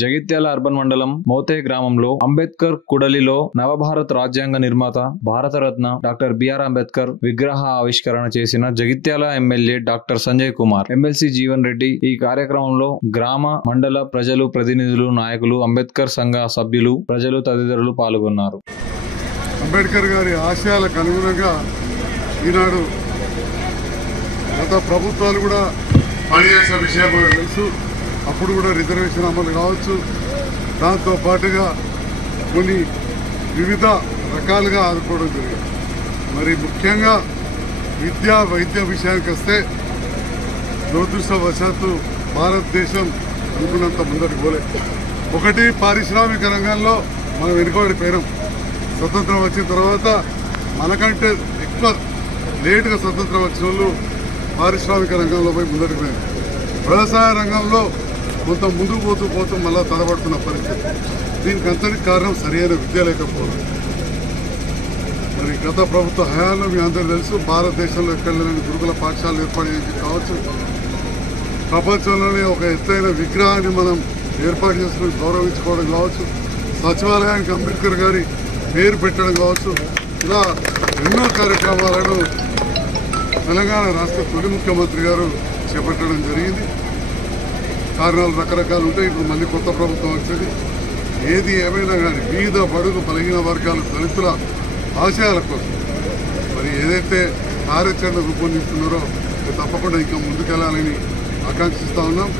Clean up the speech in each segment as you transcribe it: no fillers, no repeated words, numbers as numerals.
Jagtial urban మండలం మోతే గ్రామంలో అంబేద్కర్ కుడలిలో నవభారత్ రాజ్యాంగ నిర్మాత భారతరత్న డాక్టర్ బిఆర్ అంబేద్కర్ విగ్రహ ఆవిష్కరణ చేసిన Jagtial MLA doctor Sanjay Kumar, MLC Jeevan Reddy. ఈ కార్యక్రమంలో గ్రామ, మండల ప్రజలు, ప్రతినిధులు, నాయకులు, అంబేద్కర్ సంఘ సభ్యులు, ప్రజలు తదితరులు పాల్గొన్నారు. అంబేద్కర్ గారి ఆశయాలకు అనుగుణంగా ఈనాడు గత ప్రభుత్వాలు కూడా పనిచేసిన విషయం మనకు తెలుసు. అప్పుడు కూడా రిజర్వేషన్ అమలు కావచ్చు, దాంతో పాటుగా కొన్ని వివిధ రకాలుగా ఆదుకోవడం జరిగింది. మరి ముఖ్యంగా విద్యా వైద్య విషయానికి వస్తే దురదృష్టవశాత్తు భారతదేశం అనుకున్నంత ముందరికి పోలే. ఒకటి, పారిశ్రామిక రంగంలో మనం వెనుకబడిపోయినాం. స్వతంత్రం వచ్చిన తర్వాత మనకంటే ఎక్కువ లేటుగా స్వతంత్రం వచ్చిన వాళ్ళు పారిశ్రామిక రంగంలో పోయి ముందరికి పోయారు. వ్యవసాయ రంగంలో కొంత ముందుకు పోతూ మళ్ళీ తడబడుతున్న పరిస్థితి. దీనికి అంతటి కారణం సరైన విద్య లేకపోవడం. మరి గత ప్రభుత్వ హయాంలో మీ అందరూ తెలుసు, భారతదేశంలో ఎక్కడ లేని గురుకుల పాఠశాలలు ఏర్పాటు చేసి కావచ్చు, ప్రపంచంలోనే ఒక ఎత్తైన విగ్రహాన్ని మనం ఏర్పాటు చేసుకుని గౌరవించుకోవడం కావచ్చు, సచివాలయానికి అంబేద్కర్ గారి పేరు పెట్టడం కావచ్చు, ఇలా ఎన్నో కార్యక్రమాలను తెలంగాణ రాష్ట్ర తొలి ముఖ్యమంత్రి గారు చేపట్టడం జరిగింది. కారణాలు రకరకాలు ఉంటాయి. ఇప్పుడు మళ్ళీ కొత్త ప్రభుత్వం వచ్చింది. ఏది ఏమైనా కానీ బీద, బడుగు, బలహీన వర్గాలు, దళితుల ఆశయాల కోసం మరి ఏదైతే కార్యాచరణ రూపొందిస్తున్నారో తప్పకుండా ఇంకా ముందుకెళ్లాలని ఆకాంక్షిస్తా ఉన్నాం.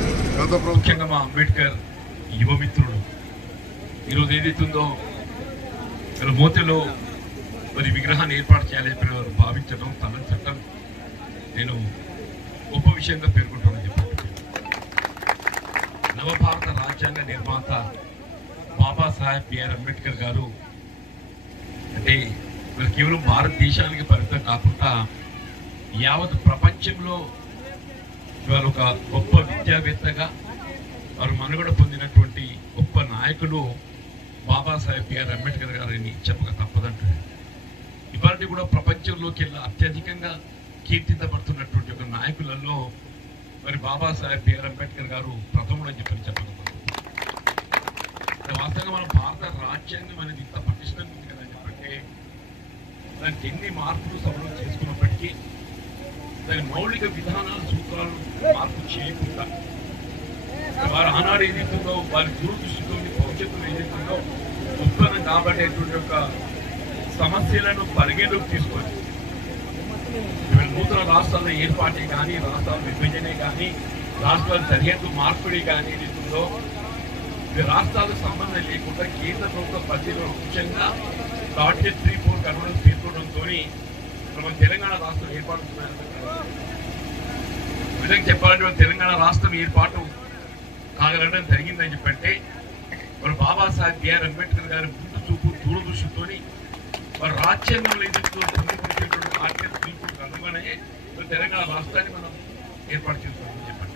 గత ముఖ్యంగా మా అంబేద్కర్ యువమిత్రుడు ఈరోజు ఏదైతుందో మోతెలో మరి విగ్రహాన్ని ఏర్పాటు చేయాలని వారు భావించడం, తలంచడం నేను గొప్ప విషయంగా పేర్కొంటానని చెప్పాను. నవభారత రాజ్యాంగ నిర్మాత బాబాసాహెబ్ బిఆర్ అంబేద్కర్ గారు అంటే మరి కేవలం భారతదేశానికి పరిమితం కాకుండా యావత్ ప్రపంచంలో వారు ఒక గొప్ప విద్యావేత్తగా వారు మనుగడ పొందినటువంటి గొప్ప నాయకులు బాబాసాహెబ్ బిఆర్ అంబేద్కర్ గారిని చెప్పక తప్పదంటారు. ఇవాళ కూడా ప్రపంచంలోకి అత్యధికంగా కీర్తించబడుతున్నటువంటి ఒక నాయకులలో మరి బాబాసాహెబ్ బిఆర్ అంబేద్కర్ గారు ప్రథముడు అని చెప్పగలుగుతాం. వాస్తవంగా మన భారత రాజ్యాంగం అనేది ఇంత పటిష్టంగా ఉంది కదా చెప్పంటే దానికి ఎన్ని మార్పులు సభలో చేసుకున్నప్పటికీ దాని మౌలిక విధానాల సూత్రాలు మార్పు చేయకుండా వారు ఆనాడు ఏదైతుందో వారి దూరదృష్టితో భవిష్యత్తులో ఏదైతుందో ఉత్పన్నం కాబట్టేటువంటి ఒక సమస్యలను పరిగణలోకి తీసుకొని నూతన రాష్ట్రాల ఏర్పాటే కానీ, రాష్ట్రాల విభజనే కానీ, రాష్ట్రాల సరిహద్దు మార్పిడి కానీ ఏదైతుందో రాష్ట్రాలకు సంబంధం లేకుండా కేంద్ర ప్రభుత్వ పరిధిలో ముఖ్యంగా డాక్టర్ 3-4 కర్నూలు పేర్కొనడంతో మన తెలంగాణ రాష్ట్రం ఏర్పాటుతున్నాయని విధంగా చెప్పాలంటే తెలంగాణ రాష్ట్రం ఏర్పాటు కాగలడం జరిగిందని చెప్పంటే మరి బాబాసాహెబ్ బిఆర్ అంబేద్కర్ గారి ముందు చూపు, దూరదృష్టితో వారు రాజ్యాంగంలో ఏదైతే ఆర్టికల్ 3 అనుగుణంగానే తెలంగాణ రాష్ట్రాన్ని మనం ఏర్పాటు చేసుకోవాలని చెప్పండి.